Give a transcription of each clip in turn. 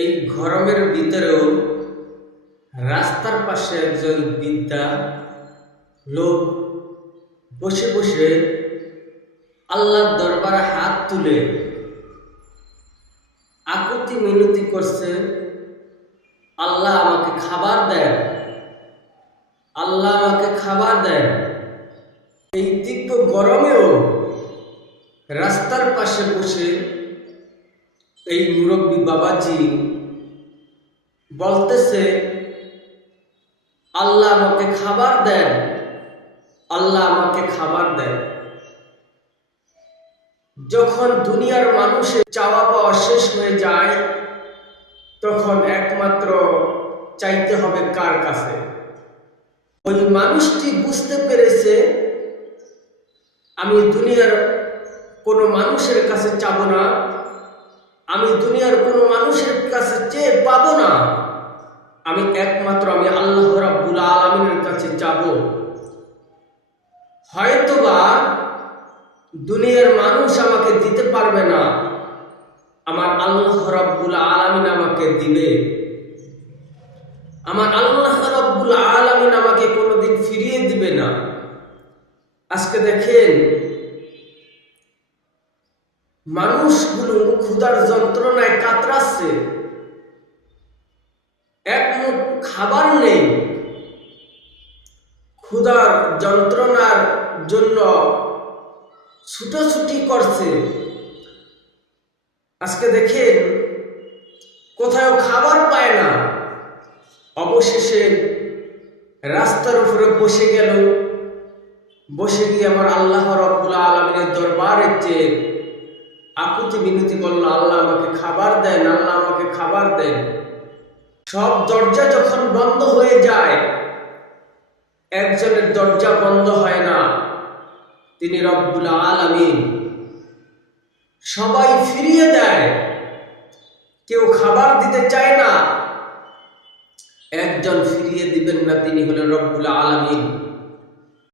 এই গরমের ভিতরেও রাস্তার পাশে একজন বৃদ্ধা লোক বসে বসে আল্লাহর দরবারে হাত তুলে আকুতি মিনতি করছে, আল্লাহ আমাকে খাবার দেন, আল্লাহ আমাকে খাবার দেন। এই তীব্র গরমেও রাস্তার পাশে বসে এই মুরব্বী বাবাজি বলতেছে, আল্লাহ আমাকে খাবার দেন, আল্লাহ আমাকে খাবার দেন। যখন দুনিয়ার মানুষের চাওয়া পাওয়া শেষ হয়ে যায়, তখন একমাত্র চাইতে হবে কার কাছে? ওই মানুষটি বুঝতে পেরেছে, আমি দুনিয়ার কোনো মানুষের কাছে চাবো না, আমি দুনিয়ার কোনো মানুষের কাছে চেয়ে পাবো না, আমি একমাত্র আল্লাহ রাব্বুল আলামিনের কাছে যাব। হয়তোবা দুনিয়ার মানুষ আমাকে দিতে পারবে না, আমার আল্লাহ রাব্বুল আলামিন আমাকে দিবে। আমার আল্লাহ রাব্বুল আলামিন আমাকে কোনোদিন ফিরিয়ে দিবে না। আজকে দেখেন, মানুষগুলো ক্ষুধার যন্ত্রণায় কাতরাচ্ছে, এক মুঠ খাবার নেই, ক্ষুধার যন্ত্রণার জন্য ছুটোছুটি করছে। আজকে দেখেন, কোথাও খাবার পায় না, অবশেষে রাস্তার উপরে বসে গেল। বসে গিয়ে আমার আল্লাহ রাব্বুল আলামিনের দরবারে চেয়ে আকুতি বিনতি করলো, আল্লাহ আমাকে খাবার দেন, আল্লাহ আমাকে খাবার দেন। সব দরজা যখন বন্ধ হয়ে যায়, একজনের দরজা বন্ধ হয় না, তিনি রব্বুল আলামিন। সবাই ফিরিয়ে দেয়, কেউ খাবার দিতে চায় না, একজন ফিরিয়ে দিবেন না, তিনি হলেন রব্বুল আলামিন।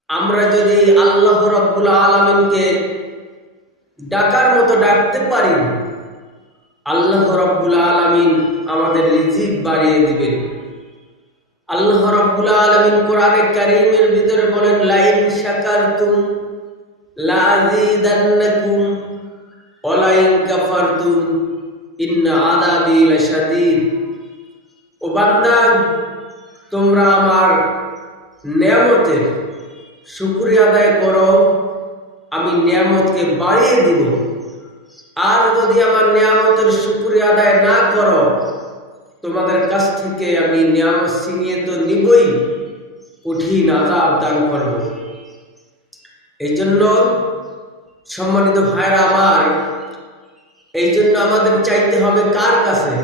আমরা যদি আল্লাহ রব্বুল আলামিনকে ডাকার মতো ডাকতে পারি, আল্লাহ রব্বুল আলামিন আমাদের রিজিক বাড়িয়ে দিবেন। আল্লাহ রব্বুল আলামিন কোরআনে কারীমের ভিতরে বলেন, লাইন শাকারতুম লাযীদান্নাকুম ওয়া লাইন কাফারতুম ইন্না আযাবি লাশাদীদ। ও বান্দা, তোমরা আমার নিয়ামতের শুকরিয়া আদায় করো, আমি নিয়ামতকে বাড়িয়ে দিব। আর যদি আমার নিয়ামতের শুকরিয়া আদায় না করো, তোমাদের কাছ থেকে আমি নিয়ামত ছিনিয়ে তো নিবই, কঠিন আযাব দান করব। এই জন্য সম্মানিত ভাইরা আমার, এই জন্য আমাদের চাইতে হবে কার কাছে?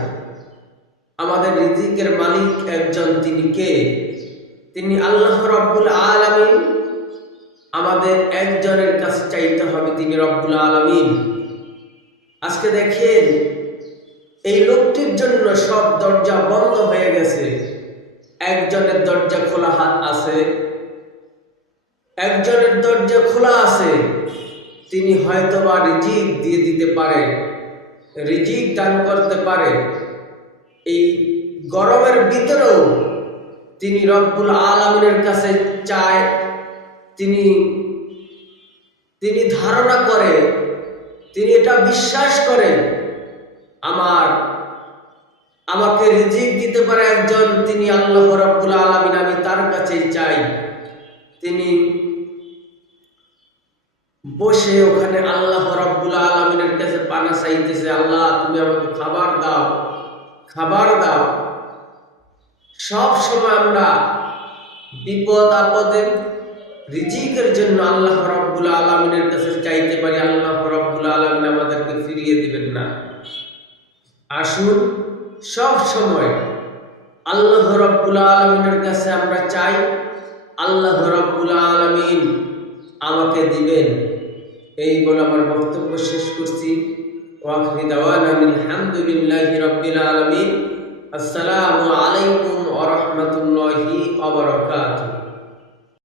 আমাদের রিজিকের মালিক একজন, তিনি কে? তিনি আল্লাহ রাব্বুল আলামিন। আমাদের একজনের কাছে চাইতে হবে, তিনি রব্বুল আলামিন। আজকে দেখেন, এই লোকটির জন্য সব দরজা বন্ধ হয়ে গেছে, একজনের দরজা খোলা আছে, একজনের দরজা খোলা আছে, তিনি হয়তোবা রিজিক দিয়ে দিতে পারে, রিজিক দান করতে পারে। এই গরমের ভিতরেও তিনি রব্বুল আলামিনের কাছে চায়, তিনি ধারণা করে, তিনি এটা বিশ্বাস করেন, আমাকে রিজিক দিতে পারে একজন, তিনি আল্লাহ রাব্বুল আলামিন, আমি তার কাছেই চাই। তিনি বসে ওখানে আল্লাহ রাব্বুল আলামিনের কাছে পানা চাইতেছে, আল্লাহ তুমি আমাকে খাবার দাও, খাবার দাও। সব সময় আমরা বিপদ আপদে রিজিকের জন্য আল্লাহ রাব্বুল আলামিনের কাছে চাইতে পারি, আল্লাহ রাব্বুল আলামিন আমাদেরকে ফিরিয়ে দিবেন না। আসুন সব সময় আল্লাহ রাব্বুল আলামিনের কাছে আমরা চাই, আল্লাহ রাব্বুল আলামিন আমাকে দিবেন। এই বলে আমার বক্তব্য শেষ করছি। ওয়া আখিরু দাওয়ানা আলহামদুলিল্লাহি রাব্বিল আলামিন। আসসালামু আলাইকুম ওয়া রাহমাতুল্লাহি ওয়া বারাকাতুহু।